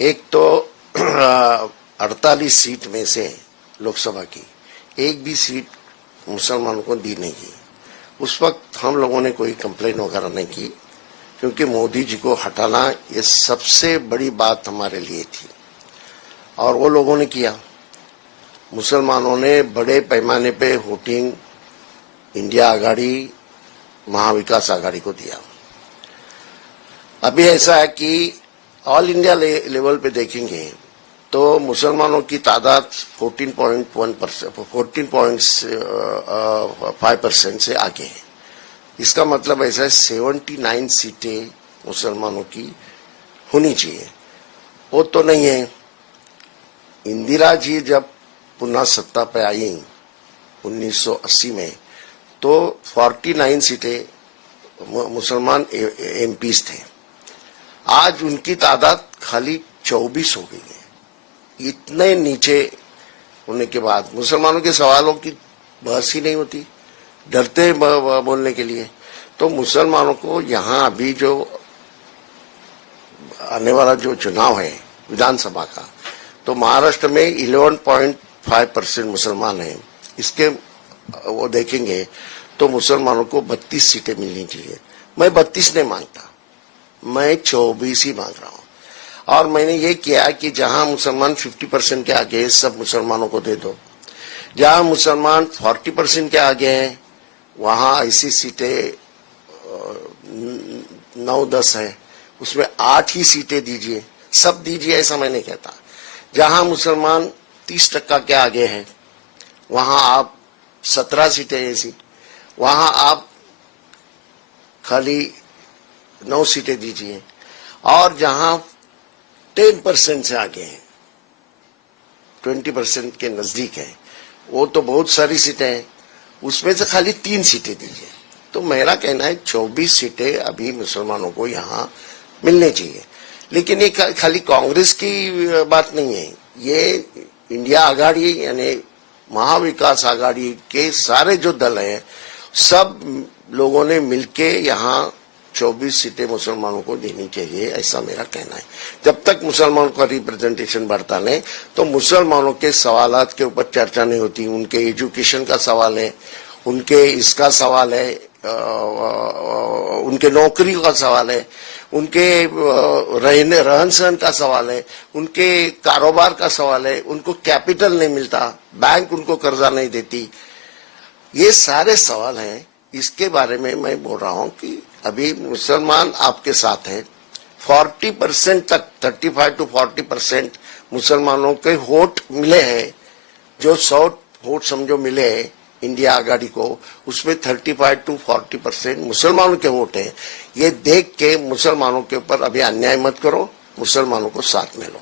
एक तो 48 सीट में से लोकसभा की एक भी सीट मुसलमानों को दी नहीं गई। उस वक्त हम लोगों ने कोई कंप्लेन वगैरह नहीं की, क्योंकि मोदी जी को हटाना ये सबसे बड़ी बात हमारे लिए थी और वो लोगों ने किया। मुसलमानों ने बड़े पैमाने पे वोटिंग इंडिया आघाड़ी, महाविकास आघाड़ी को दिया। अभी ऐसा है कि ऑल इंडिया लेवल पे देखेंगे तो मुसलमानों की तादाद 14.5% से आगे है। इसका मतलब ऐसा है 79 सीटें मुसलमानों की होनी चाहिए। वो तो नहीं है। इंदिरा जी जब पुनः सत्ता पे आई 1980 में, तो 49 सीटें मुसलमान एमपीज थे। आज उनकी तादाद खाली 24 हो गई है। इतने नीचे होने के बाद मुसलमानों के सवालों की बहस ही नहीं होती, डरते बोलने के लिए। तो मुसलमानों को यहाँ अभी जो आने वाला जो चुनाव है विधानसभा का, तो महाराष्ट्र में 11.5% मुसलमान हैं। इसके वो देखेंगे तो मुसलमानों को 32 सीटें मिलनी चाहिए। मैं 32 नहीं मांगता, मैं 24 ही मांग रहा हूँ। और मैंने ये किया कि जहां मुसलमान 50% के आगे, सब मुसलमानों को दे दो। जहां मुसलमान 40% के आगे हैं, वहां ऐसी सीटें 9-10 है, उसमें 8 ही सीटें दीजिए, सब दीजिए, ऐसा मैं नहीं कहता। जहां मुसलमान 30% के आगे हैं, वहां आप 17 सीटें ऐसी, वहां आप खाली 9 सीटें दीजिए। और जहां 10% से आगे हैं, 20% के नजदीक है, वो तो बहुत सारी सीटें हैं, उसमें से खाली 3 सीटें दीजिए। तो मेरा कहना है 24 सीटें अभी मुसलमानों को यहाँ मिलने चाहिए। लेकिन ये खाली कांग्रेस की बात नहीं है, ये इंडिया आघाड़ी यानी महाविकास आघाड़ी के सारे जो दल हैं, सब लोगों ने मिलके यहाँ 24 सीटें मुसलमानों को देनी चाहिए, ऐसा मेरा कहना है। जब तक मुसलमानों का रिप्रेजेंटेशन बढ़ता नहीं, तो मुसलमानों के सवालात के ऊपर चर्चा नहीं होती। उनके एजुकेशन का सवाल है, उनके इसका सवाल है, उनके नौकरी का सवाल है, उनके रहन सहन का सवाल है, उनके कारोबार का सवाल है, उनको कैपिटल नहीं मिलता, बैंक उनको कर्जा नहीं देती। ये सारे सवाल हैं। इसके बारे में मैं बोल रहा हूं कि अभी मुसलमान आपके साथ हैं। 40% तक, 35 to 40% मुसलमानों के वोट मिले हैं। जो 100 वोट समझो मिले हैं इंडिया आघाड़ी को, उसमें 35 to 40% मुसलमानों के वोट हैं। ये देख के मुसलमानों के ऊपर अभी अन्याय मत करो, मुसलमानों को साथ में लो।